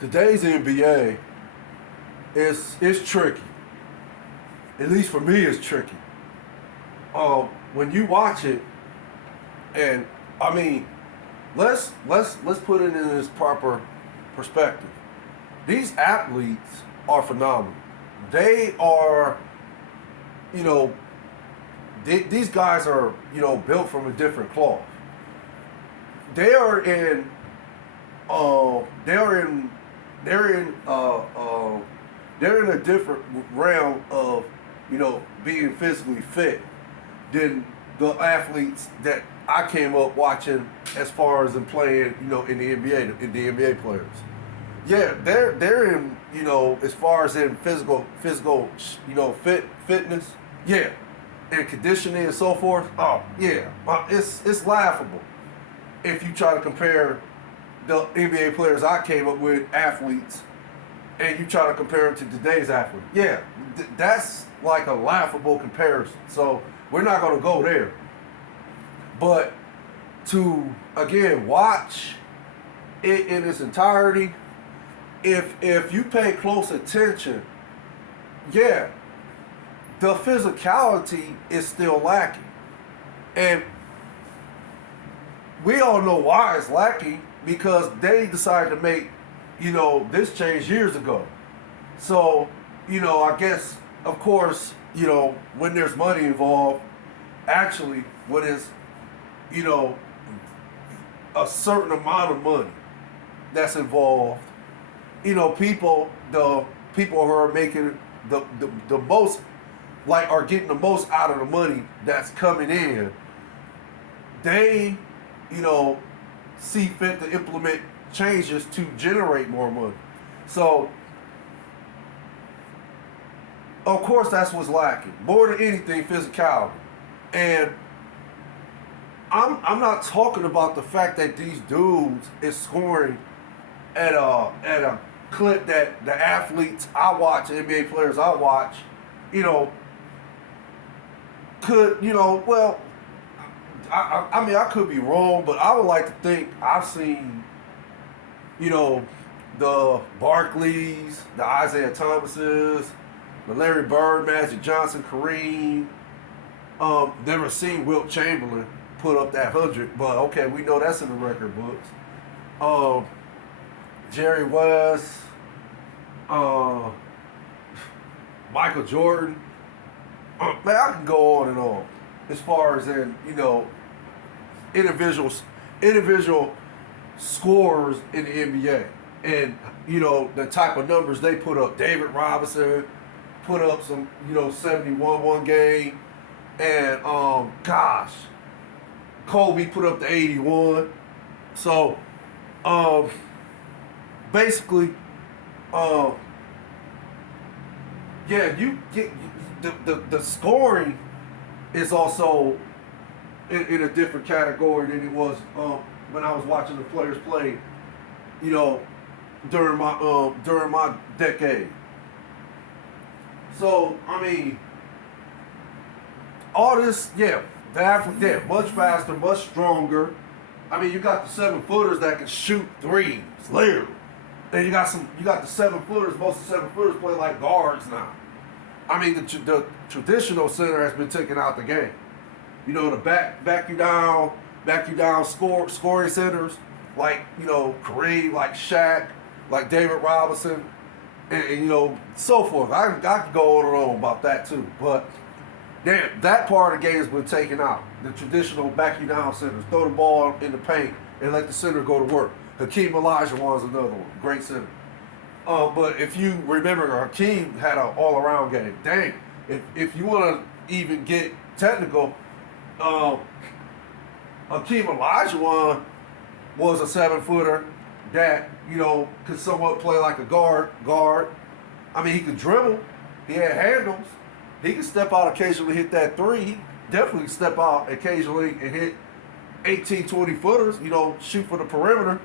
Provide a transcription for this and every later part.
today's NBA is tricky. At least for me, it's tricky. When you watch it, and I mean, let's put it in its proper perspective. These athletes are phenomenal. They are, you know, these guys are, built from a different cloth. They are in, they are in, they're in, they're in a different realm of, being physically fit than the athletes that I came up watching as far as in playing, in the NBA, in the NBA players. Yeah, they're in, as far as in physical, fitness. Yeah, and conditioning and so forth. Oh yeah, it's laughable if you try to compare the NBA players I came up with, athletes, and you try to compare them to today's athlete. Yeah, that's like a laughable comparison. So we're not going to go there. But to again watch it in its entirety, if you pay close attention, yeah, the physicality is still lacking. And we all know why it's lacking, because they decided to make, this change years ago. So, I guess, of course, when there's money involved, actually, when it's, you know, a certain amount of money that's involved, the people who are making the most, like, are getting the most out of the money that's coming in, they, see fit to implement changes to generate more money. So, of course, that's what's lacking. More than anything, physicality. And I'm not talking about the fact that these dudes is scoring at a clip that the athletes I watch, NBA players I watch, could, well, I mean, I could be wrong, but I would like to think I've seen, the Barkleys, the Isaiah Thomases, the Larry Bird, Magic Johnson, Kareem. Never seen Wilt Chamberlain put up that 100, but okay, we know that's in the record books. Jerry West, Michael Jordan. Man, I can go on and on as far as in, individual scorers in the NBA. And, the type of numbers they put up. David Robinson put up some, 71 one game. And, gosh, Kobe put up the 81. So, basically, yeah, you get the scoring is also in a different category than it was when I was watching the players play, during my decade. So I mean, all this, yeah, the athlete, yeah, much faster, much stronger. I mean, you got the 7-footers that can shoot threes, literally. Then you got the 7-footers. Most of the 7-footers play like guards now. I mean, the traditional center has been taken out the game. The back you down scoring centers like, Kareem, like Shaq, like David Robinson, and so forth. I could go on and on about that too. But damn, that part of the game has been taken out. The traditional back you down centers, throw the ball in the paint and let the center go to work. Hakeem Olajuwon's another one, great center. But if you remember, Hakeem had an all-around game. Dang, if you want to even get technical, Hakeem Olajuwon was a 7-footer that, could somewhat play like a guard. I mean, he could dribble. He had handles. He could step out occasionally, hit that three. He definitely step out occasionally and hit 18, 20-footers, shoot for the perimeter.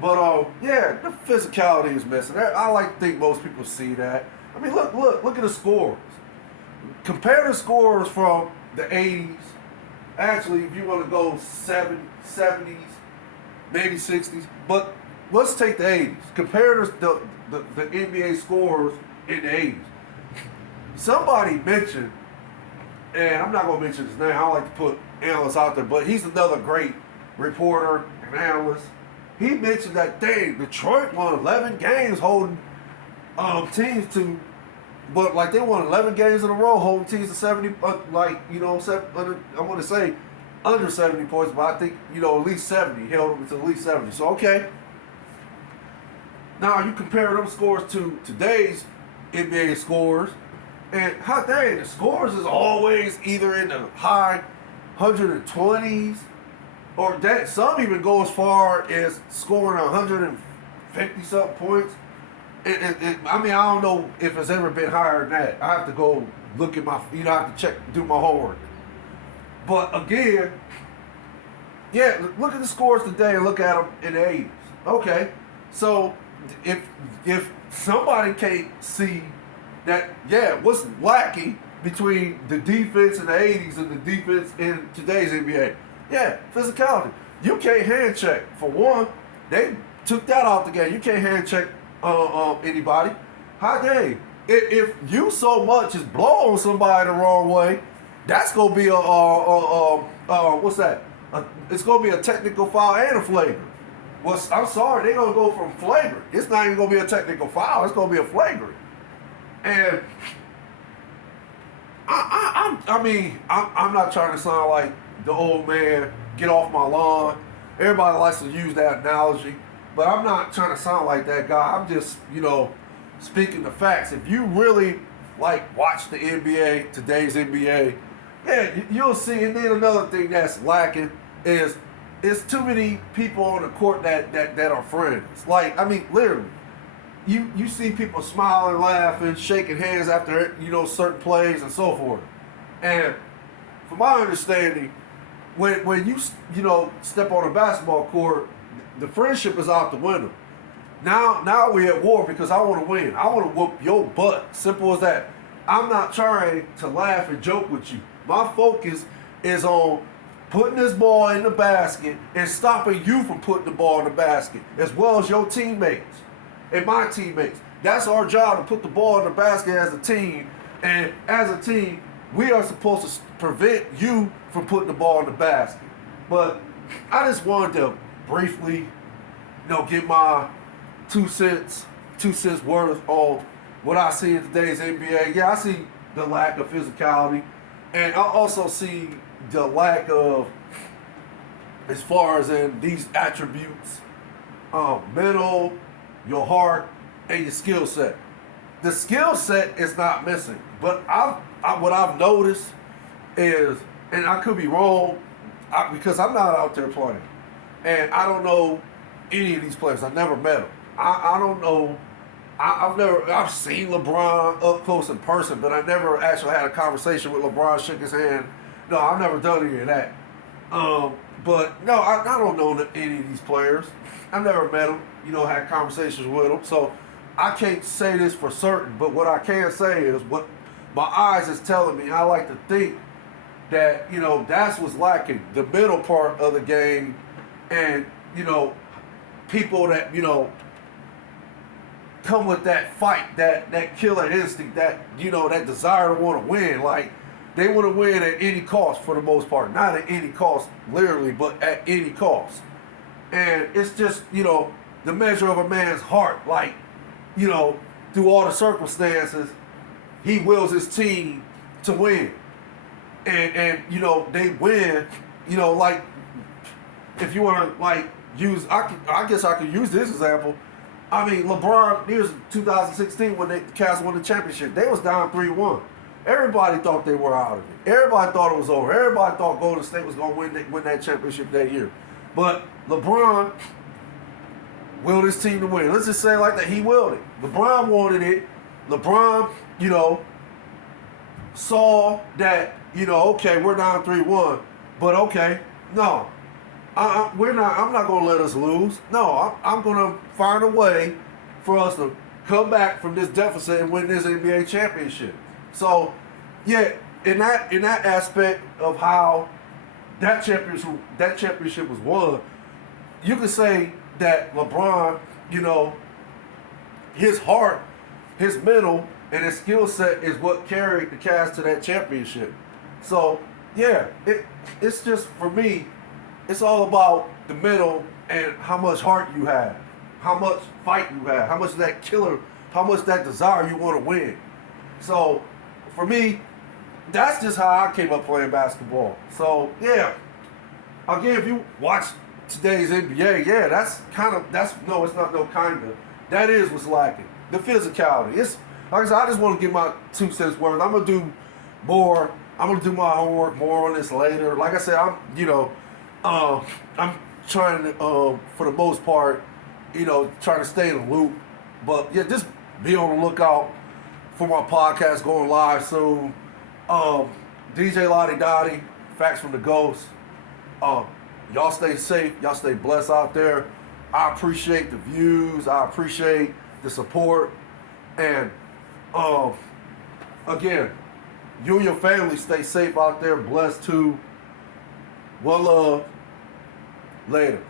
But yeah, the physicality is missing. I like to think most people see that. I mean, look at the scores. Compare the scores from the 80s. Actually, if you want to go 70s, maybe 60s. But let's take the 80s. Compare the NBA scores in the 80s. Somebody mentioned, and I'm not going to mention his name. I don't like to put analysts out there, but he's another great reporter and analyst. He mentioned that, dang, Detroit won 11 games holding teams to, but like they won 11 games in a row holding teams to 70, I want to say under 70 points, but I think, at least 70, held them to at least 70. So, okay. Now you compare them scores to today's NBA scores, and how dang, the scores is always either in the high 120s, or that some even go as far as scoring 150 something points. I don't know if it's ever been higher than that. I have to go look at I have to check, do my homework. But again, yeah, look at the scores today and look at them in the 80s. Okay, so if somebody can't see that, yeah, what's lacking between the defense in the 80s and the defense in today's NBA? Yeah, physicality. You can't hand check. For one, they took that out the game. You can't hand check anybody. How dang? If you so much as blow on somebody the wrong way, that's gonna be what's that? It's gonna be a technical foul and a flagrant. Well, I'm sorry, they're gonna go from flagrant. It's not even gonna be a technical foul. It's gonna be a flagrant. And I'm not trying to sound like the old man, get off my lawn. Everybody likes to use that analogy, but I'm not trying to sound like that guy. I'm just, speaking the facts. If you really watch the NBA, today's NBA, yeah, you'll see. And then another thing that's lacking is too many people on the court that are friends. Literally, you see people smiling, laughing, shaking hands after certain plays and so forth. And from my understanding, when you step on a basketball court, the friendship is out the window. Now we're at war because I want to win. I want to whoop your butt. Simple as that. I'm not trying to laugh and joke with you. My focus is on putting this ball in the basket and stopping you from putting the ball in the basket, as well as your teammates and my teammates. That's our job, to put the ball in the basket as a team. And as a team, we are supposed to prevent you from putting the ball in the basket. But I just wanted to briefly, get my 2 cents worth on what I see in today's NBA. Yeah, I see the lack of physicality, and I also see the lack of, as far as in these attributes, mental, your heart, and your skill set. The skill set is not missing, but what I've noticed is, and I could be wrong, because I'm not out there playing, and I don't know any of these players. I never met them. I don't know. I've seen LeBron up close in person, but I never actually had a conversation with LeBron, shook his hand. No, I've never done any of that. But no, I don't know any of these players. I've never met them, had conversations with them. So I can't say this for certain, but what I can say is what my eyes is telling me. I like to think that, that's what's lacking. The middle part of the game, and, people that, come with that fight, that killer instinct, that, that desire to want to win. They want to win at any cost for the most part. Not at any cost, literally, but at any cost. And it's just, the measure of a man's heart. Through all the circumstances, he wills his team to win. And they win, if you want to, use, I guess I could use this example. LeBron, here's 2016 when the Cavs won the championship. They was down 3-1. Everybody thought they were out of it. Everybody thought it was over. Everybody thought Golden State was going to win that championship that year. But LeBron willed his team to win. Let's just say it like that. He willed it. LeBron wanted it. LeBron, saw that, okay, we're down 3-1. But okay, no. I'm not going to let us lose. No, I'm going to find a way for us to come back from this deficit and win this NBA championship. So, yeah, in that aspect of how that championship was won, you could say that LeBron, his heart, his mental, and his skill set is what carried the Cavs to that championship. So yeah, it's just for me, it's all about the mental and how much heart you have, how much fight you have, how much that killer, how much that desire you want to win. So for me, that's just how I came up playing basketball. So yeah, again, if you watch today's NBA, yeah, it's not no kind of. That is what's lacking. The physicality. It's like I said, I just want to get my 2 cents worth. I'm gonna do more. I'm gonna do my homework more on this later. Like I said, I'm trying to, for the most part, trying to stay in the loop. But yeah, just be on the lookout for my podcast going live soon. DJ Lottie Dottie, Facts from the Ghost. Y'all stay safe. Y'all stay blessed out there. I appreciate the views. I appreciate the support. And again, you and your family stay safe out there. Blessed too. One love. Later.